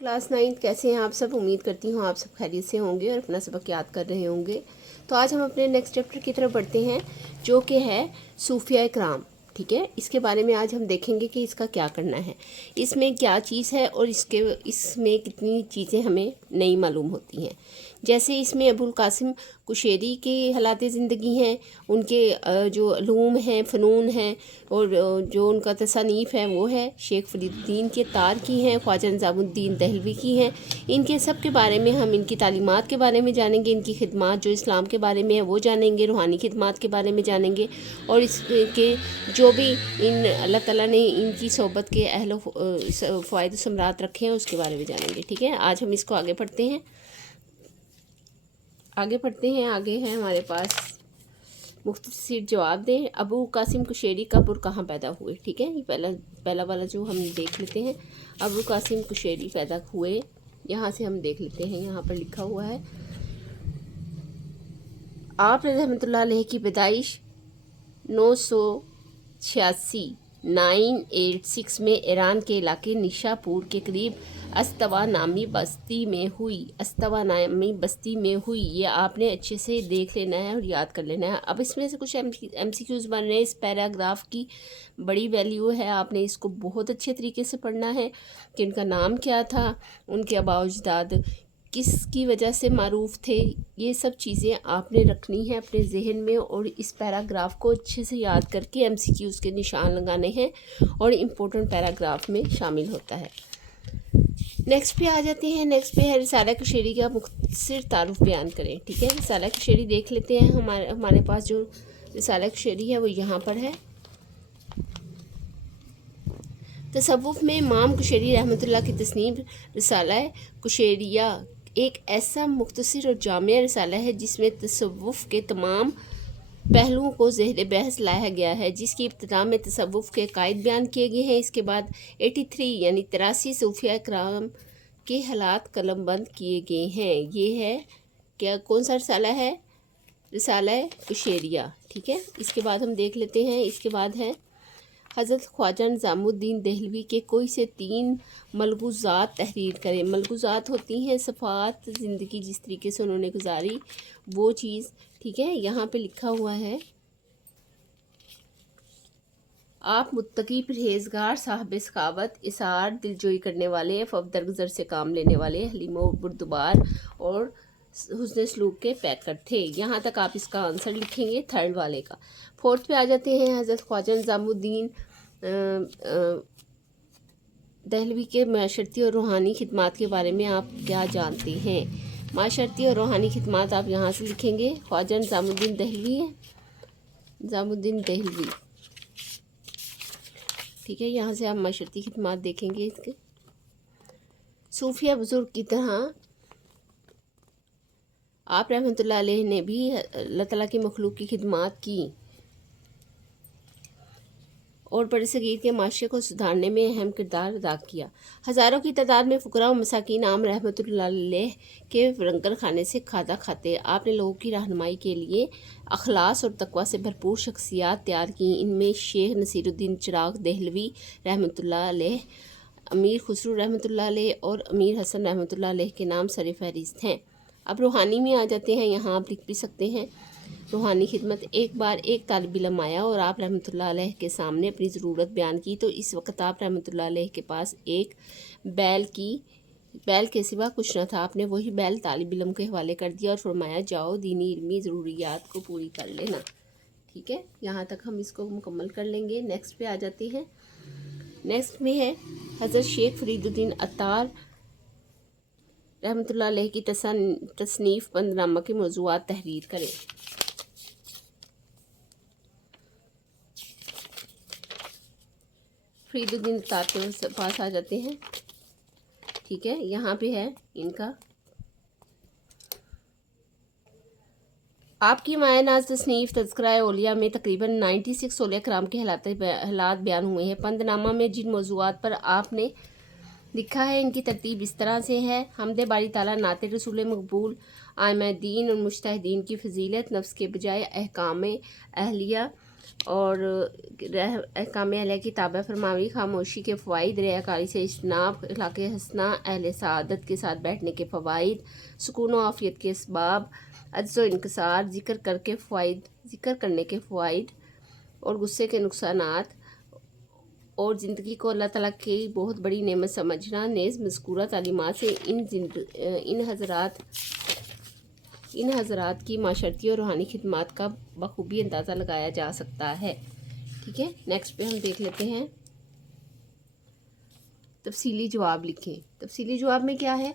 Class 9 कैसे हैं आप सब। उम्मीद करती हूँ आप सब खैरियत से होंगे और अपना सबक याद कर रहे होंगे। तो आज हम अपने नेक्स्ट चैप्टर की तरफ बढ़ते हैं जो कि है सूफिया इकराम। ठीक है, इसके बारे में आज हम देखेंगे कि इसका क्या करना है, इसमें क्या चीज़ है और इसमें कितनी चीज़ें हमें नई मालूम होती हैं। जैसे इसमें अबुल कासिम कुशेरी की हालात ज़िंदगी हैं, उनके जो अलूम हैं, फ़नून हैं और जो उनका तसानीफ़ है वो है शेख फरीदुद्दीन के तार की हैं, ख्वाजा निज़ामुद्दीन दहलवी की हैं। इनके सब के बारे में हम इनकी तालीमात के बारे में जानेंगे, इनकी खिदमात जो इस्लाम के बारे में है वो जानेंगे, रूहानी खिदमात के बारे में जानेंगे और इसके जो भी इन अल्लाह ताला ने इनकी सोहबत के अहल फ़वाइद समरात रखे हैं उसके बारे में जानेंगे। ठीक है, आज हम इसको आगे पढ़ते हैं। आगे है हमारे पास मुख्तसर जवाब दें। अबू कासिम कुशेरी कब और कहाँ पैदा हुए। ठीक है, ये पहला वाला जो हम देख लेते हैं। अबू कासिम कुशेरी पैदा हुए, यहाँ से हम देख लेते हैं। यहाँ पर लिखा हुआ है आप रहमतुल्लाह अलैह की पैदाइश 986 में ईरान के इलाके निशापुर के करीब अस्तवा नामी बस्ती में हुई। ये आपने अच्छे से देख लेना है और याद कर लेना है। अब इसमें से कुछ MCQs बन रहे हैं। इस पैराग्राफ की बड़ी वैल्यू है, आपने इसको बहुत अच्छे तरीके से पढ़ना है कि उनका नाम क्या था, उनके आबा अजदाद किसकी वजह से मारूफ थे। ये सब चीज़ें आपने रखनी है अपने जहन में और इस पैराग्राफ को अच्छे से याद करके MCQs के निशान लगाने हैं और इम्पोर्टेंट पैराग्राफ में शामिल होता है। नेक्स्ट पे आ जाते हैं। नेक्स्ट पे है रिसाला कुशेरी का मुख्तसर तारुफ बयान करें। ठीक है, रिसाला कुशेरी देख लेते हैं। हमारे पास जो रिसाला कुशेरी है वो यहाँ पर है। तसव्वुफ़ में इमाम कुशेरी रहमतुल्लाह की तस्नीफ रिसाला कुशेरिया एक ऐसा मुख्तसर और जामिया रिसाला है जिसमें तसव्वुफ़ के तमाम पहलुओं को ज़ेर बहस लाया गया है, जिसकी इब्तिदा में तसव्वुफ़ के कायद बयान किए गए हैं। इसके बाद 83 यानी 83 सूफिया इकराम के हालात कलमबंद किए गए हैं। ये है क्या, कौन सा रिसाला है? रिसाला कुशेरिया। ठीक है, इसके बाद हम देख लेते हैं। इसके बाद है हज़रत ख्वाजा निज़ामुद्दीन दहलवी के कोई से 3 मलगूज़ात तहरीर करें। मलगूज़ात होती हैं सफ़ात ज़िंदगी, जिस तरीके से उन्होंने गुजारी वो चीज़। ठीक है, यहाँ पे लिखा हुआ है आप मुत्तकी परहेज़गार साहब सखावत इसार दिलजोई करने वाले दरगुजर से काम लेने वाले हलीमो बुरदुबार और हुस्न सलूक के पैकर थे। यहाँ तक आप इसका आंसर लिखेंगे थर्ड वाले का। फोर्थ पे आ जाते हैं। हज़रत ख्वाजा निज़ामुद्दीन दहलवी के माशरती और रूहानी खिदमात के बारे में आप क्या जानते हैं। माशरती और रूहानी खिदमात आप यहाँ से लिखेंगे। ख्वाजा निज़ामुद्दीन दहलवी है, निज़ामुद्दीन दहलवी। ठीक है, यहाँ से आप माशरती खिदमात देखेंगे इसके। सूफिया बुजुर्ग की तरह आप रहमतुल्लाह अलैह ने भी अल्लाह ताला की मखलूक की खिदमात की और बड़े सगीर के माशरे को सुधारने में अहम किरदार अदा किया। हज़ारों की तादाद में फ़ुकरा और मसाकीन आम रहमतुल्लाह अलैह के लंगर खाने से खादा खाते। आपने लोगों की रहनुमाई के लिए अखलास और तकवा से भरपूर शख्सियात तैयार की। इनमें शेख नसीरुद्दीन चिराग दहलवी रहमतुल्लाह अलैह, अमीर खुसरू रहमतुल्लाह अलैह और अमीर हसन रहमतुल्लाह अलैह के नाम सर फहरिस्त हैं। अब रूहानी में आ जाते हैं। यहाँ आप लिख भी सकते हैं रूहानी खिदमत। एक बार एक तालिब इल्म आया और आप रहमतुल्लाह अलैह के सामने अपनी ज़रूरत बयान की, तो इस वक्त आप रहमतुल्लाह अलैह के पास एक बैल के सिवा कुछ न था। आपने वही बैल तालिब इल्म के हवाले कर दिया और फरमाया जाओ दीनी इल्मी ज़रूरियात को पूरी कर लेना। ठीक है, यहाँ तक हम इसको मुकम्मल कर लेंगे। नेक्स्ट पे आ जाते हैं। नेक्स्ट में है हज़रत शेख फरीदुद्दीन अत्तार रहमतुल्लाह अलैह की तसनीफ़ बंदनामा के मौज़ूआत तहरीर करें। फरीदुद्दीन अत्तार के पास आ जाते हैं। ठीक है, यहाँ पे है इनका आपकी माया नाज तसनीफ़ तज़किरा औलिया में तकरीबन 96 औलिया कराम के हालात बयान हुए हैं। बंदनामा में जिन मौज़ूआत पर आपने लिखा है इनकी तरतीब इस तरह से है। हमद बारी ताला, नाते रसूल मकबूल, आइम्मा दीन और मुज्तहिदीन की फजीलत, नफ्स के बजाय अहकाम अहलिया, اور احکام علیہ کی تابع فرماوی، خاموشی کے فوائد، ریاکاری سے اجتناب، اخلاق حسنہ، اہل سعادت کے ساتھ بیٹھنے کے فوائد، سکون و عافیت کے اسباب، عجز و انکسار، ذکر کرنے کے فوائد اور غصے کے نقصانات، اور زندگی کو اللہ تعالیٰ کی بہت بڑی نعمت سمجھنا۔ نیز مذکورہ تعلیمات سے ان حضرات کی معاشرتی اور روحانی خدمات کا بخوبی اندازہ لگایا جا سکتا ہے۔ ٹھیک ہے، نیکسٹ پہ ہم دیکھ لیتے ہیں تفصیلی جواب لکھیں۔ تفصیلی جواب میں کیا ہے؟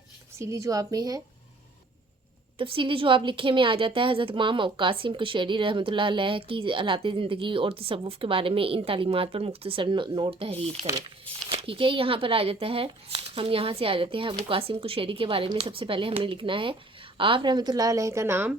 تفصیلی جواب لکھے میں آ جاتا ہے حضرت امام قاسم قشیری رحمۃ اللہ علیہ کی حالات زندگی اور تصوف کے بارے میں ان تعلیمات پر مختصر نوٹ تحریر کریں۔ ٹھیک ہے، یہاں پر آ جاتا ہے، ہم یہاں سے آ جاتے ہیں ابو قاسم قشیری کے بارے میں۔ سب سے پہلے ہم نے لکھنا ہے آپ رحمۃ اللہ علیہ کا نام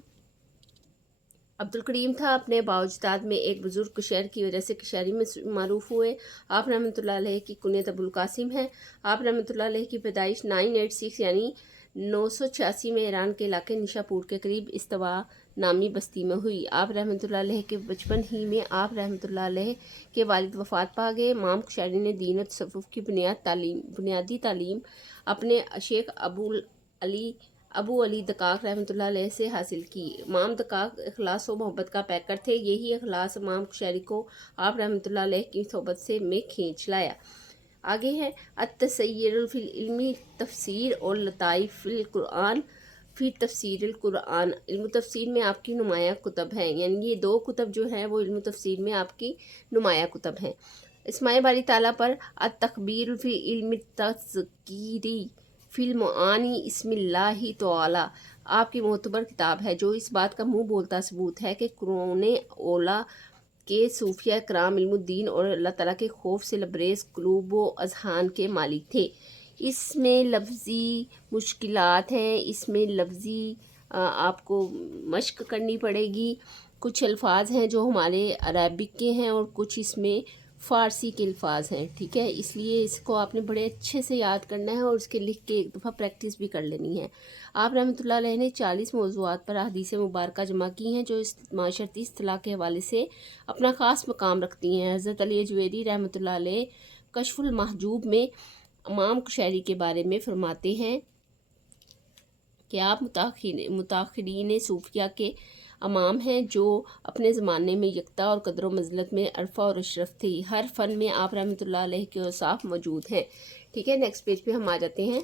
عبد الکریم تھا۔ اپنے بااجداد میں ایک بزرگ قشیر کی وجہ سے قشیری میں معروف ہوئے۔ آپ رحمۃ اللہ علیہ کی کنیت ابو القاسم ہے۔ آپ رحمۃ اللہ علیہ کی پیدائش 986 یعنی 986 میں ایران کے علاقے نیشا پور کے قریب استوا نامی بستی میں ہوئی۔ آپ رحمۃ اللہ علیہ کے بچپن ہی میں آپ رحمۃ اللہ علیہ کے والد وفات پا گئے۔ امام قشیری نے دین و تصوف کی بنیادی تعلیم اپنے شیخ ابو علی دقاق رحمۃ اللہ علیہ سے حاصل کی۔ امام دقاق اخلاص و محبت کا پیکر تھے۔ یہی اخلاص امام قشیری کو آپ رحمۃ اللہ علیہ کی صحبت میں کھینچ لایا۔ آگے ہے التسیر فی العلم، تفسیر اور لطائف القرآن فی تفسیر القرآن۔ علم تفسیر میں آپ کی نمایاں کتب ہیں، یعنی یہ 2 کتب جو ہیں وہ علم تفسیر میں آپ کی نمایاں کتب ہیں۔ اسماء باری تعالیٰ پر التخبیر فی علم التذکیری فی المعانی اسم اللہ تعالی آپ کی معتبر کتاب ہے، جو اس بات کا منہ بولتا ثبوت ہے کہ قرون اولیٰ کے صوفیہ کرام علم الدین اور اللہ تعالیٰ کے خوف سے لبریز قلوب و اذہان کے مالک تھے۔ اس میں لفظی مشکلات ہیں، اس میں لفظی آپ کو مشق کرنی پڑے گی۔ کچھ الفاظ ہیں جو ہمارے عربک کے ہیں اور کچھ اس میں فارسی کے الفاظ ہیں۔ ٹھیک ہے، اس لیے اس کو آپ نے بڑے اچھے سے یاد کرنا ہے اور اس کے لکھ کے ایک دفعہ پریکٹس بھی کر لینی ہے۔ آپ رحمۃ اللہ علیہ نے 40 موضوعات پر احادیث مبارکہ جمع کی ہیں، جو اس معاشرتی اصطلاح کے حوالے سے اپنا خاص مقام رکھتی ہیں۔ حضرت علی اجویری رحمۃ اللہ علیہ کشف المحجوب میں امام قشیری کے بارے میں فرماتے ہیں کہ آپ متاخرین صوفیہ کے امام ہیں، جو اپنے زمانے میں یکتا اور قدر و منزلت میں عرفہ اور اشرف تھی۔ ہر فن میں آپ رحمۃ اللہ علیہ کے اوصاف موجود ہیں۔ ٹھیک ہے، نیکسٹ پیج پہ ہم آ جاتے ہیں۔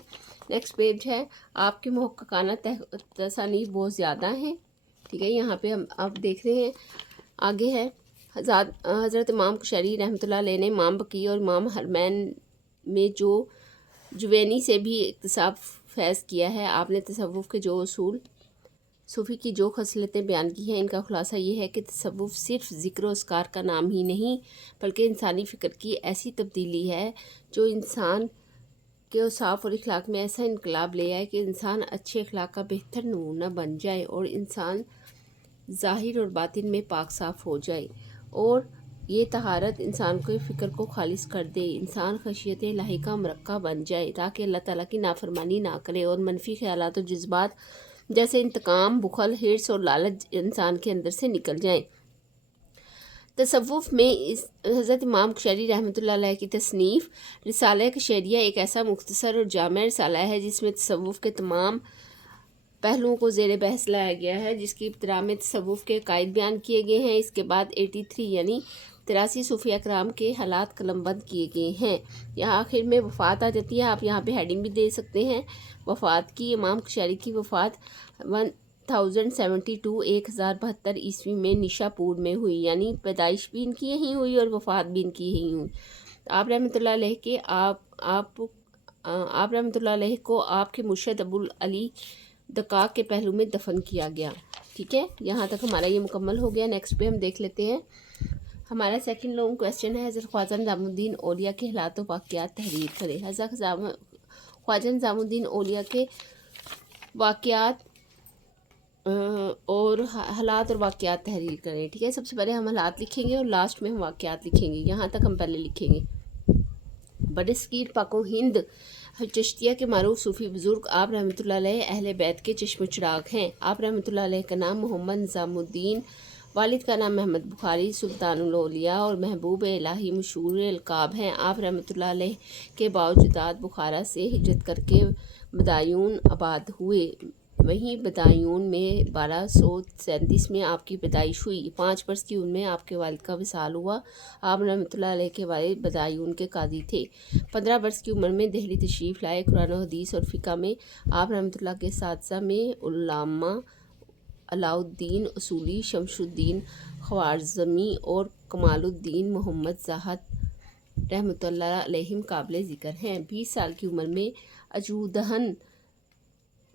نیکسٹ پیج ہے آپ کے محققانہ تصانیف بہت زیادہ ہیں۔ ٹھیک ہے، یہاں پہ ہم آپ دیکھ رہے ہیں۔ آگے ہے حضرت امام قشیری رحمۃ اللہ علیہ نے امام بقی اور امام حرمین میں جوینی سے بھی اکتساب فیض کیا ہے۔ آپ نے تصوف کے جو اصول، صوفی کی جو خصلتیں بیان کی ہیں، ان کا خلاصہ یہ ہے کہ تصوف صرف ذکر و اذکار کا نام ہی نہیں، بلکہ انسانی فکر کی ایسی تبدیلی ہے جو انسان کے اوصاف اور اخلاق میں ایسا انقلاب لے آئے کہ انسان اچھے اخلاق کا بہتر نمونہ بن جائے اور انسان ظاہر اور باطن میں پاک صاف ہو جائے، اور یہ طہارت انسان کے فکر کو خالص کر دے۔ انسان خشیت الہی کا مرقع بن جائے تاکہ اللہ تعالیٰ کی نافرمانی نہ کرے اور منفی خیالات اور جذبات جیسے انتقام، بخل، حرص اور لالچ انسان کے اندر سے نکل جائیں۔ تصوف میں حضرت امام قشیری رحمۃ اللہ علیہ کی تصنیف رسالہ قشیریہ ایک ایسا مختصر اور جامع رسالہ ہے جس میں تصوف کے تمام پہلوؤں کو زیر بحث لایا گیا ہے، جس کی ابتدا میں تصوف کے عقائد بیان کیے گئے ہیں۔ اس کے بعد 83 یعنی 83 صوفیہ کرام کے حالات قلم بند کیے گئے ہیں۔ یہاں آخر میں وفات آ جاتی ہے، آپ یہاں پہ ہیڈنگ بھی دے سکتے ہیں وفات کی۔ امام قشیری کی وفات 1072 1072 عیسوی میں نیشا پور میں ہوئی، یعنی پیدائش بھی ان کی یہیں ہوئی اور وفات بھی ان کی یہیں ہوئی۔ آپ رحمۃ اللہ علیہ کے آپ رحمۃ اللہ علیہ کو آپ کے مرشد ابو علی دقاق کے پہلو میں دفن کیا گیا۔ ٹھیک ہے، یہاں تک ہمارا یہ مکمل ہو گیا۔ نیکسٹ پہ ہم دیکھ لیتے ہیں، ہمارا سیکنڈ لانگ کویسچن ہے حضرت خواجہ نظام الدین اولیاء کے حالات و واقعات تحریر کریں۔ حضرت خواجہ نظام الدین اولیاء کے واقعات اور حالات اور واقعات تحریر کریں۔ ٹھیک ہے، سب سے پہلے ہم حالات لکھیں گے اور لاسٹ میں ہم واقعات لکھیں گے۔ یہاں تک ہم پہلے لکھیں گے۔ برصغیر پاک و ہند چشتیہ کے معروف صوفی بزرگ آپ رحمۃ اللہ علیہ اہل بیت کے چشم و چراغ ہیں۔ آپ رحمۃ اللہ علیہ کا نام محمد نظام الدین वालिद का नाम महमद बुखारी सुल्तानुल औलिया और महबूब इलाही मशहूर अलकाब हैं। आप रहमतुल्लाह अलैह के बावजूदात बुखारा से हिजरत करके बदायून आबाद हुए। वहीं बदायून में 1237 में आपकी पैदाइश हुई। 5 वर्ष की उम्र में आपके वालिद का विसाल हुआ। आप रहमतुल्लाह अलैह के वालिद बदायून के कादी थे। 15 वर्ष की उम्र में दिल्ली तशरीफ़ लाए। कुरान हदीस और फ़िक़्ह में आप रहमतुल्लाह के साथसा में उल्लामा अलाउद्दीन उसूली, शमशुद्दीन ख्वारज़मी और कमालुद्दीन मोहम्मद ज़ाहद रहमतुल्लाह अलैहिम काबिल ज़िक्र हैं। 20 साल की उम्र में अजूदहन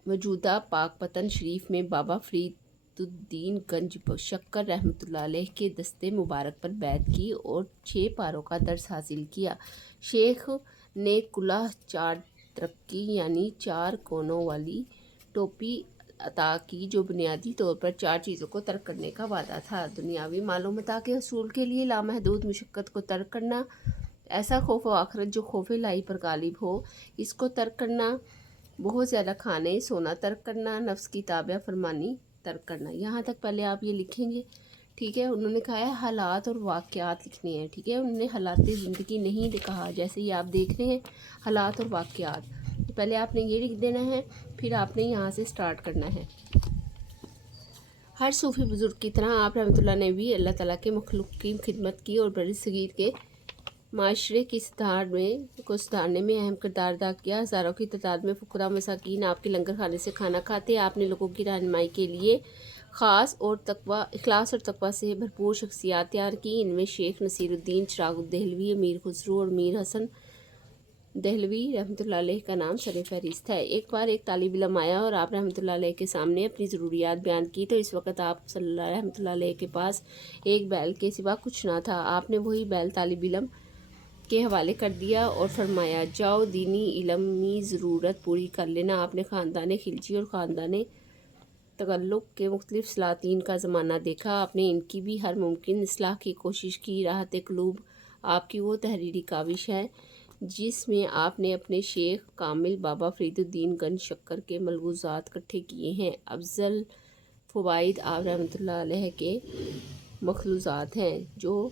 मौजूदा पाकपतन शरीफ में बाबा फरीदुद्दीन गंज शक्कर रहमतुल्लाह अलैह के दस्ते मुबारक पर बैत की और 6 पारों का दर्स हासिल किया। शेख ने कुलाह 4 तरक्की यानी 4 कोनों वाली टोपी अता की, जो बुनियादी तौर पर 4 चीज़ों को तर्क करने का वादा था। दुनियावी मालूमात के हसूल के लिए लामहदूद मुशक्क़त को तर्क करना, ऐसा खौफ आखिरत जो खौफ इलाही पर गालिब हो, इसको तर्क करना, बहुत ज़्यादा खाने सोना तर्क करना, नफ्स की ताबिया फरमानी तर्क करना। यहाँ तक पहले आप ये लिखेंगे, ठीक है। उन्होंने कहा है हालात और वाक़यात लिखने हैं, ठीक है। उन्होंने हालात ज़िंदगी नहीं कहा, जैसे ये आप देख रहे हैं हालात और वाक़यात, तो पहले आपने ये लिख देना है, फिर आपने यहाँ से स्टार्ट करना है। हर सूफ़ी बुज़ुर्ग की तरह आप रहमतुल्लाह ने भी अल्लाह ताला के मखलूक की खिदमत की और बड़े सगीर के माशरे की सुधारने में अहम किरदार अदा किया। हज़ारों की तादाद में फ़ुक़रा मसाकीन आपके लंगर खाने से खाना खाते। आपने लोगों की रहनुमाई के लिए इखलास और तकवा से भरपूर शख्सियात तैयार की। इनमें शेख नसीरुद्दीन चिराग दहलवी, अमीर खुसरो और मीर हसन दहलवी रहमतुल्लाह अलैह का नाम सर फहरिस्त है। एक बार एक तालिब इल्म आया और आप रहमतुल्लाह अलैह के सामने अपनी ज़रूरियात बयान की, तो इस वक्त आप सल्लल्लाहु रहमतुल्लाह अलैह के पास एक बैल के सिवा कुछ ना था। आपने वही बैल तालिब इल्म के हवाले कर दिया और फरमाया, जाओ दीनी इल्मी ज़रूरत पूरी कर लेना। आपने ख़ानदान खिलजी और ख़ानदान तगल्लुक के मुख्तलिफ सलातीन का ज़माना देखा। आपने इनकी भी हर मुमकिन इस्लाह की कोशिश की। राहत क़ुलूब आपकी वो तहरीरी काविश है जिसमें आपने अपने शेख कामिल बाबा फरीदुद्दीन गंज शक्कर के मलगूज़ात इकट्ठे किए हैं। अफजल फ़वाइद आप रहमतुल्लाह अलैह के मखलूज़ात हैं जो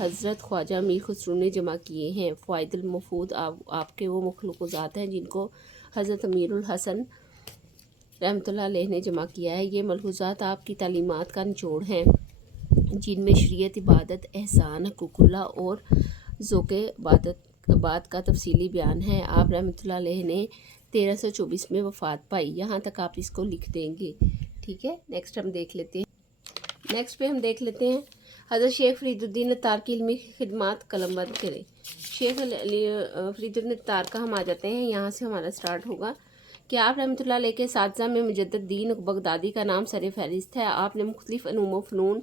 हज़रत ख्वाजा मीर खुसरो ने जमा किए हैं। फ़वाइदुल मफ़ूद आपके वो मखलूज़ात हैं जिनको हज़रत अमीरुल हसन रहमतुल्लाह अलैह ने जमा किया है। ये मलहूज़ात आपकी तालीमात का निचोड़ हैं जिनमें शरीयत, इबादत, एहसान, हुकूकुल्लाह और ज़ौक़े बात का तफसीली बयान है। आप रहमतुल्लाह अलैह ने 1324 में वफ़ात पाई। यहाँ तक आप इसको लिख देंगे, ठीक है। नेक्स्ट पे हम देख लेते हैं हज़रत शेख फरीदुद्दीन अत्तार की इल्मी खिदमत कलमबंद करें। शेख फरीदुद्दीन अत्तार का हम आ जाते हैं, यहाँ से हमारा स्टार्ट होगा कि आप रहमतुल्लाह अलैह के साथज़ा में मुजद्दिद दीन बगदादी का नाम सर फहरिस्त है। आपने मुख्तलिफ़ अनूम व फ़नून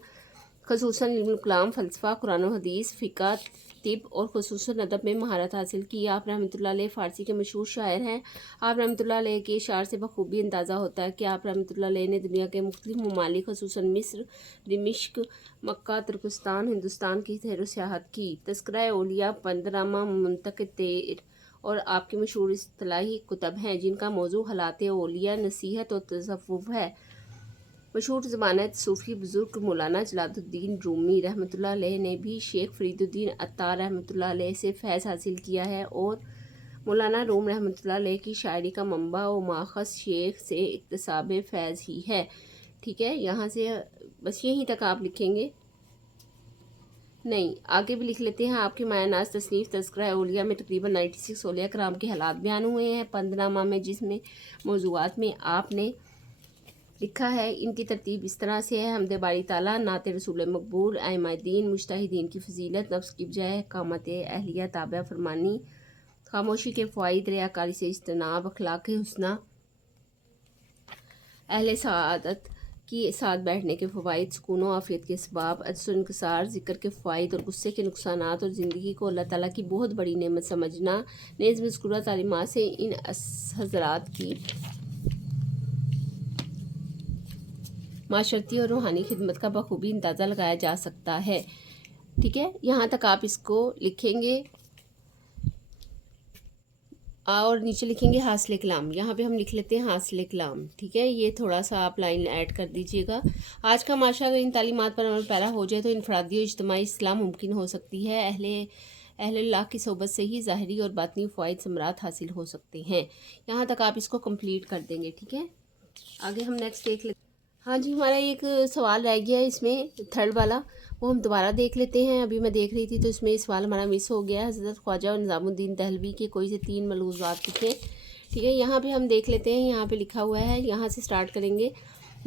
ख़ुसूसन इल्मुल कलाम, फ़लसफ़ा, कुरान और हदीस, फ़िक़्ह, तिब और ख़ुसूसन अदब में महारत हासिल की। आप रहमतुल्लाह अलैह फ़ारसी के मशहूर शायर हैं। आप रहमतुल्लाह अलैह के इशार से बखूबी अंदाज़ा होता है कि आप रहमतुल्लाह अलैह ने दुनिया के मुख्तलिफ़ ममालिक ख़ुसूसन मिस्र, दिमिश्क, मक्का, तुर्कस्तान, हिंदुस्तान की सैर सियाहत की। तज़किरा औलिया, पंदनामा, मुंतक़िद तैर और आपकी मशहूर इस्तिलाही कुतब हैं जिनका मौजू हलात औलिया, नसीहत और तसव्वुफ़ है। मशहूर ज़मानत सूफ़ी बुज़ुर्ग मौलाना जलालुद्दीन रूमी रहमतुल्लाह अलैह ने भी शेख फरीदुद्दीन अत्तार रहमतुल्लाह अलैह से फैज़ हासिल किया है और मौलाना रूम रहमतुल्लाह अलैह की शायरी का मंबा व माखज़ शेख से इक्तिसाब फैज़ ही है, ठीक है। यहाँ से बस यहीं तक आप लिखेंगे, नहीं आगे भी लिख लेते हैं। आपकी मायानाज़ तसनीफ़ तज़किरा औलिया में तकरीबन 96 औलिया कराम के हालात बयान हुए हैं। पंदनामा में जिसमें मौज़ूआत में आपने लिखा है, इनकी तरतीब इस तरह से है: हम्द बारी ताला, नात रसूल मकबूल, आइम्माए दीन, मुज्तहिदीन की फजीलत, नफ्स की बजाय कामत अहलिया, ताबा फरमानी, खामोशी के फ़वाइद, रियाकारी से इज्तनाब, अखलाक हुस्ना, अहले सआदत की साथ बैठने के फ़वाइद, सुकून व आफ़ियत के असबाब, अज्ज़ व इंकिसार, ज़िक्र के फ़वाइद और गुस्से के नुकसानात और ज़िंदगी को अल्लाह ताला की बहुत बड़ी नेमत समझना। नेज़ मज़कूरा तालीमात से इन हज़रात की माशरती और रूहानी खिदमत का बखूबी अंदाज़ा लगाया जा सकता है, ठीक है। यहाँ तक आप इसको लिखेंगे। और नीचे लिखेंगे हासिल कलाम। यहाँ पे हम लिख लेते हैं हासिल कलाम, ठीक है। ये थोड़ा सा आप लाइन ऐड कर दीजिएगा। आज का माशरा अगर इन तालीमात पर अमल पैरा हो जाए तो इनफरादी और इज्तिमाई इस्लाह मुमकिन हो सकती है। अहलुल्लाह की सोबत से ही ज़ाहिरी और बातनी फ़वाइद समरात हासिल हो सकते हैं। यहाँ तक आप इसको कंप्लीट कर देंगे, ठीक है। आगे हम नेक्स्ट देख लेते। हाँ जी, हमारा एक सवाल रह गया है इसमें, थर्ड वाला, वो हम दोबारा देख लेते हैं। अभी मैं देख रही थी तो इसमें सवाल हमारा मिस हो गया। हज़रत ख्वाजा और निज़ामुद्दीन दहलवी के कोई से 3 मलहूज़ात लिखे, ठीक है। यहाँ पे हम देख लेते हैं, यहाँ पे लिखा हुआ है, यहाँ से स्टार्ट करेंगे।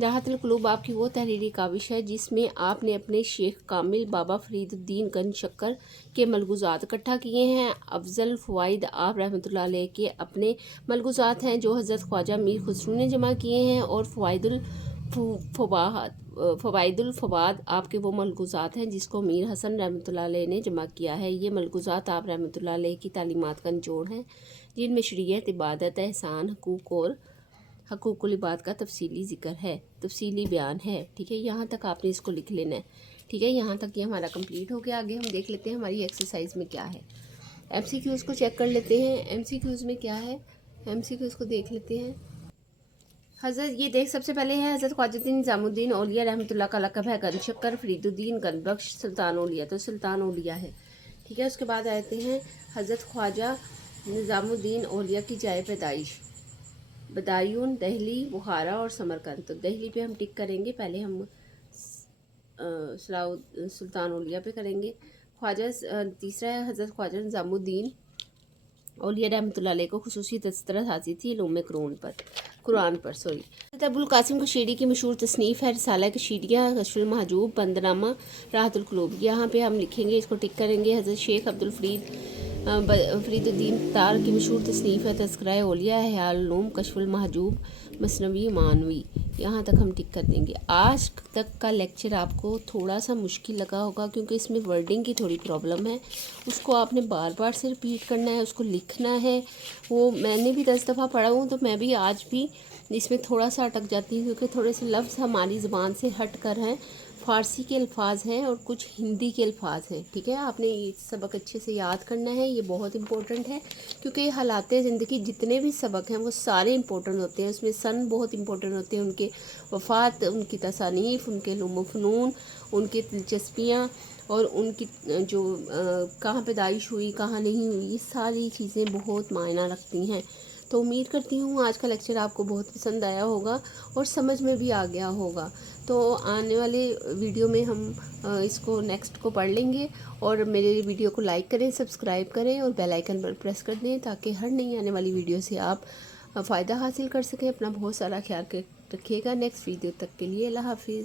राहतुल कुलूब आपकी वो तहरीरी काविश है जिसमें आपने अपने शेख कामिल बाबा फरीदुद्दीन गंज शक्कर के मलगूज़ात इकट्ठा किए हैं। अफजल फ़वाइद आप रहमतुल्लाह अलैह के अपने मलगूज़ात हैं जो हज़रत ख्वाजा मीर खुसरू ने जमा किए हैं, और फ़वाइदुल फ़वाद आपके वो मलगूज़ात हैं जिसको मीर हसन रहमतुल्लाह अलैह ने जमा किया है। ये मलगूज़ात आप रहमतुल्लाह अलैह की तालीमात का निचोड़ हैं जिनमें शरीयत, इबादत, एहसान, हकूक़ और हकूक़ुल इबाद का तफसीली ज़िक्र है, तफसीली बयान है, ठीक है। यहाँ तक आपने इसको लिख लेना है, ठीक है। यहाँ तक ये हमारा कंप्लीट हो गया। आगे हम देख लेते हैं हमारी एक्सरसाइज में क्या है। MCQs को चेक कर लेते हैं। MCQs में क्या है, MCQs को देख लेते हैं। हज़रत ये देख, सबसे पहले है हज़रत ख्वाजुद्दीन निज़ामुद्दीन औलिया रहमतुल्लाह का लक़ब है गन शक्कर, फरीदुद्दीन गनबख्श, सुल्तान औलिया, तो सुल्तान औलिया है, ठीक है। उसके बाद आते हैं हज़रत ख्वाजा निज़ामुद्दीन औलिया की जाए पैदाइश, बदायून, दहली, बुखारा और समरकंद। तो दहली पे हम टिक करेंगे, पहले हम सुल्तान औलिया पे करेंगे। ख्वाजा तीसरा है हज़रत ख्वाजा निज़ामुद्दीन औलिया रहमतुल्लाह अलैह को खुसूसी दस्तरस हासिल थी इल्म कुरान पर अबुल कासिम कशीरी की मशहूर तसनीफ़ है रिसाला कशीरिया, कश्फुल महजूब, बंदनामा, राहतुल कुलूब। यहाँ पे हम लिखेंगे, इसको टिक करेंगे। हज़रत शेख अब्दुल फरीदुद्दीन तार की मशहूर तसनीफ़ है तज़किरा औलिया, इहयाउल उलूम, कश्फुल महजूब, मसनवी मानवी। यहाँ तक हम टिक कर देंगे। आज तक का लेक्चर आपको थोड़ा सा मुश्किल लगा होगा क्योंकि इसमें वर्डिंग की थोड़ी प्रॉब्लम है, उसको आपने बार बार से रिपीट करना है, उसको लिखना है। वो मैंने भी 10 दफ़ा पढ़ा हूँ तो मैं भी आज भी इसमें थोड़ा सा अटक जाती हूँ क्योंकि थोड़े से लफ्ज़ हमारी ज़बान से हट कर हैं, फ़ारसी के अल्फाज हैं और कुछ हिंदी के अल्फाज हैं, ठीक है। आपने ये सबक अच्छे से याद करना है, ये बहुत इम्पोर्टेंट है क्योंकि हालात ज़िंदगी जितने भी सबक हैं वो सारे इम्पोर्टेंट होते हैं। उसमें सन बहुत इम्पोर्टेंट होते हैं, उनके वफ़ात, उनकी तसानीफ़, उनके इल्म फ़नून, उनकी दिलचस्पियाँ और उनकी जो कहाँ पैदाइश हुई, कहाँ नहीं हुई, ये सारी चीज़ें बहुत मायना रखती हैं। तो उम्मीद करती हूँ आज का लेक्चर आपको बहुत पसंद आया होगा और समझ में भी आ गया होगा। तो आने वाले वीडियो में हम इसको नेक्स्ट को पढ़ लेंगे, और मेरे वीडियो को लाइक करें, सब्सक्राइब करें और बेल आइकन पर प्रेस कर दें ताकि हर नई आने वाली वीडियो से आप फ़ायदा हासिल कर सकें। अपना बहुत सारा ख्याल रखिएगा। नेक्स्ट वीडियो तक के लिए अल्लाह हाफिज़।